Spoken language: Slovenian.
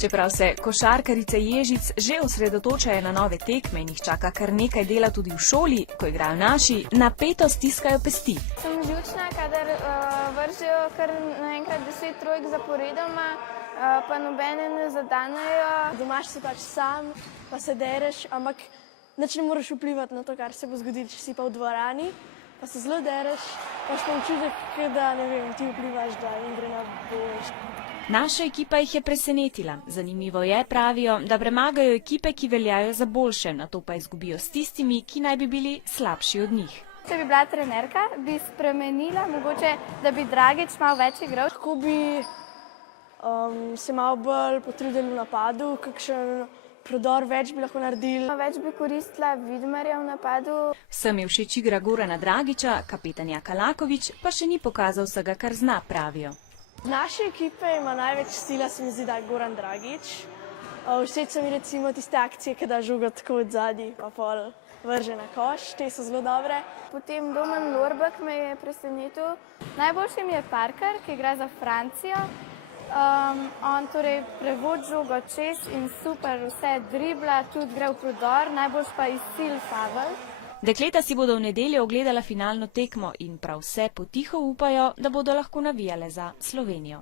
Čeprav se košarkarice Ježic že osredotočajo na nove tekme in jih čaka kar nekaj dela tudi v šoli, ko igrajo naši, napeto stiskajo pesti. Sem živčna, kadar vržejo kar naenkrat 10 trojk zaporedoma, pa nobene ne zadanejo. Domač si pač sam, pa se dereš, ampak nič ne moreš vplivati na to, kar se bo zgodilo, če si pa v dvorani, pa se zelo dereš, pa še občutek, da ne vem, ti vplivaš, da jim gre na boljše. Naša ekipa jih je presenetila. Zanimivo je, pravijo, da premagajo ekipe, ki veljajo za boljše, nato pa izgubijo s tistimi, ki naj bi bili slabši od njih. Če bi bila trenerka, bi spremenila, mogoče, da bi Dragič malo več igral. Lahko bi se malo bolj potrudili v napadu, kakšen prodor več bi lahko naredili. Več bi koristila Vidmarja v napadu. Vsem je všeč igra Gorana Dragiča, kapetan Jaka Lakovič pa še ni pokazal vsega, kar zna, pravijo. Z naše ekipe ima največ stila, se mi zdi, da je Goran Dragič. Všeč so mi recimo tiste akcije, ki da žogo tako od zadaj, pa pol vrže na koš, te so zelo dobre. Potem Domen Lorbek me je presenetil. Najboljši mi je Parker, ki igra za Francijo. On torej prevod žogo čez in super vse dribla, tudi gre v prodor, najboljši pa izsil Pavel. Dekleta si bodo v nedeljo ogledala finalno tekmo in prav vse potiho upajo, da bodo lahko navijale za Slovenijo.